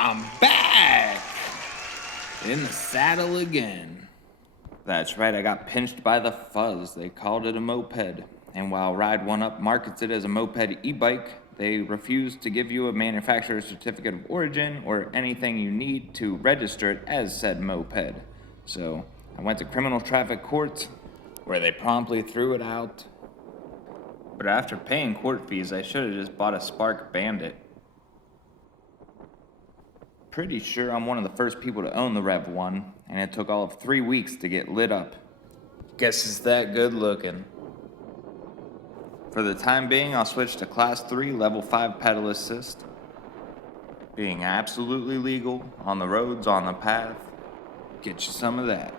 I'm back in the saddle again. That's right, I got pinched by the fuzz. They called it a moped. And while Ride1Up markets it as a MOPED Ebike, they refuse to give you a manufacturer's certificate of origin or anything you need to register it as said moped. So I went to criminal traffic court, where they promptly threw it out. But after paying court fees, I should have just bought a Spark Bandit. Pretty sure I'm one of the first people to own the REVV, and it took all of 3 weeks to get lit up. Guess it's that good looking. For the time being, I'll switch to Class 3 Level 5 pedal assist. Being absolutely legal, on the roads, on the path, get you some of that.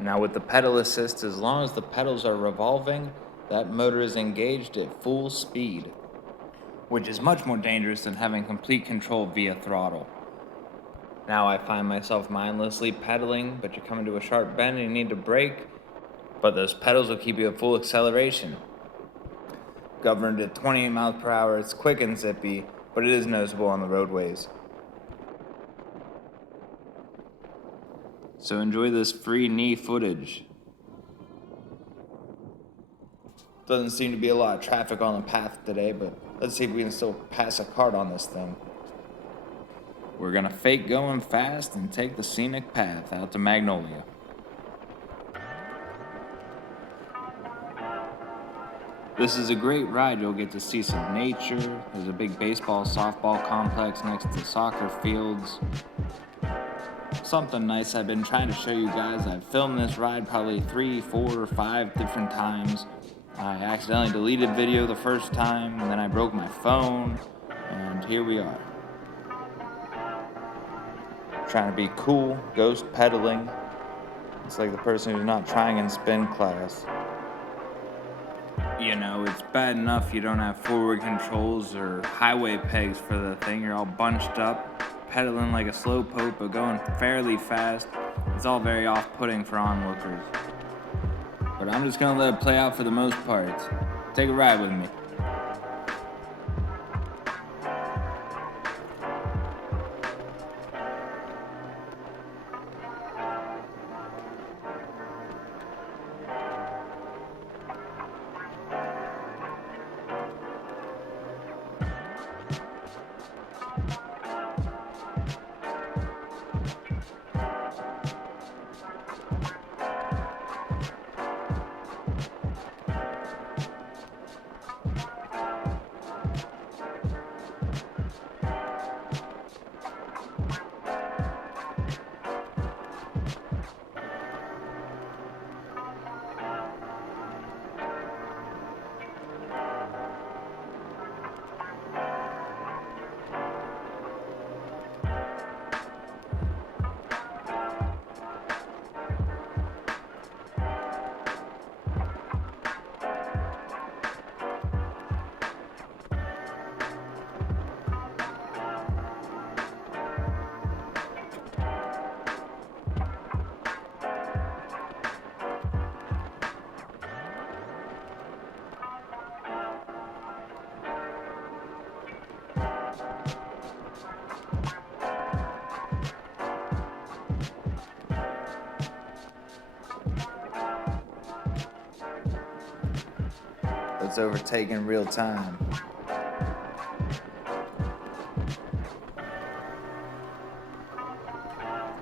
Now with the pedal assist, as long as the pedals are revolving, that motor is engaged at full speed, which is much more dangerous than having complete control via throttle. Now I find myself mindlessly pedaling, but you're coming to a sharp bend and you need to brake, but those pedals will keep you at full acceleration. Governed at 28 miles per hour, it's quick and zippy, but it is noticeable on the roadways. So enjoy this free knee footage. Doesn't seem to be a lot of traffic on the path today, but let's see if we can still pass a cart on this thing. We're gonna fake going fast and take the scenic path out to Magnolia. This is a great ride. You'll get to see some nature. There's a big baseball, softball complex next to soccer fields. Something nice I've been trying to show you guys. I've filmed this ride probably 3, 4, or 5 different times. I accidentally deleted video the first time, and then I broke my phone, and here we are. Trying to be cool, ghost pedaling. It's like the person who's not trying in spin class. You know, it's bad enough you don't have forward controls or highway pegs for the thing. You're all bunched up, pedaling like a slowpoke, but going fairly fast. It's all very off-putting for onlookers. But I'm just gonna let it play out for the most part. Take a ride with me. It's overtaken in real time.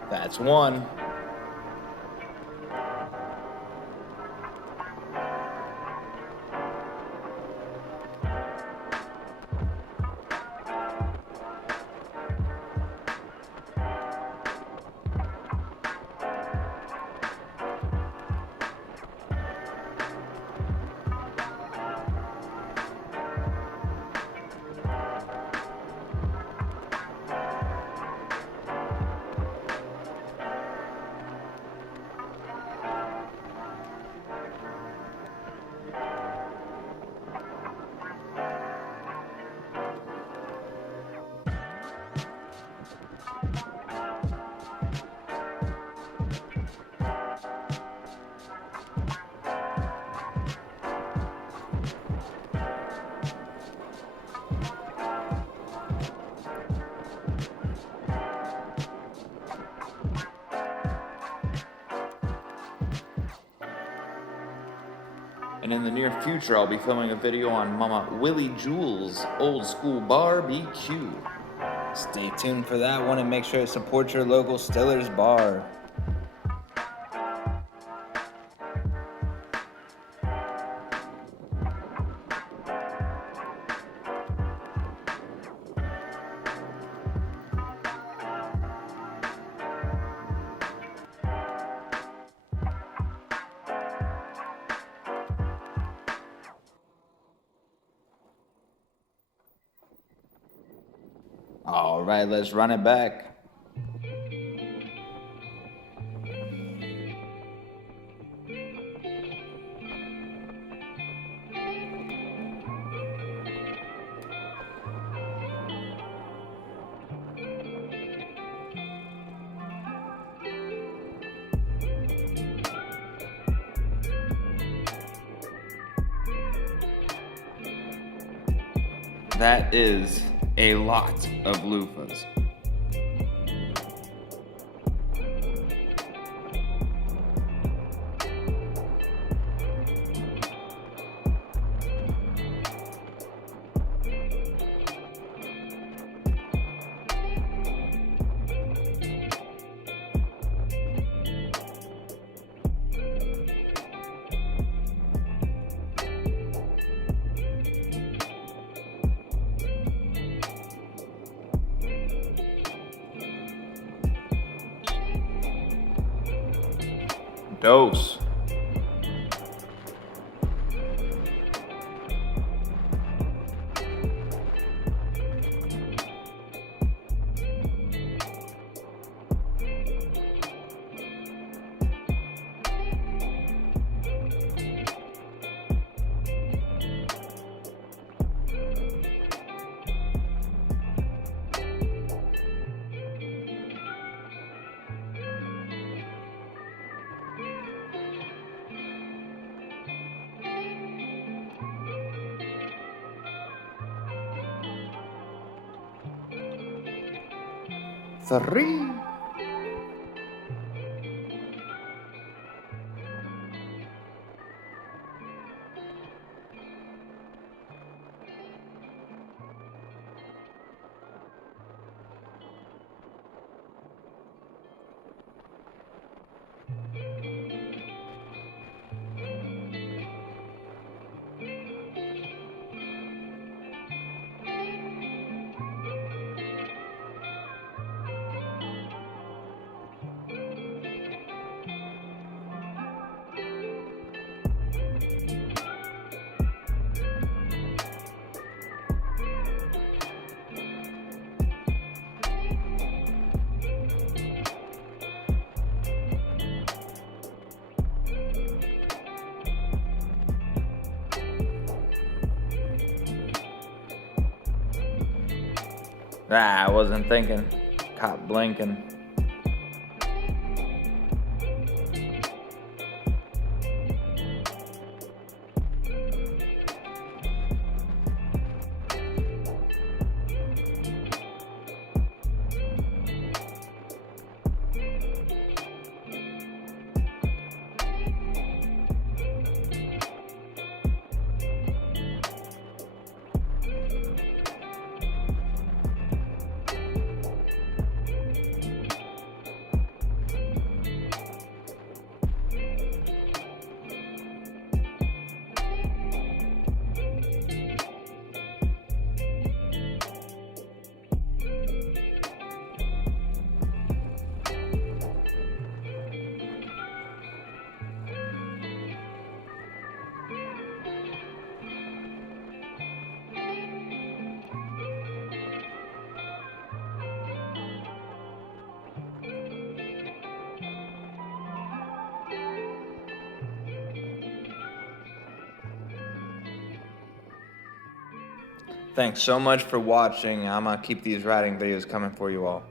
That's one. And in the near future, I'll be filming a video on Mama Willie Jewell's old school barbecue. Stay tuned for that one and make sure to support your local Stiller's bar. All right, let's run it back. That is a lot of loofahs. Dose. Three. I wasn't thinking. Caught blinking. Thanks so much for watching. I'm gonna keep these riding videos coming for you all.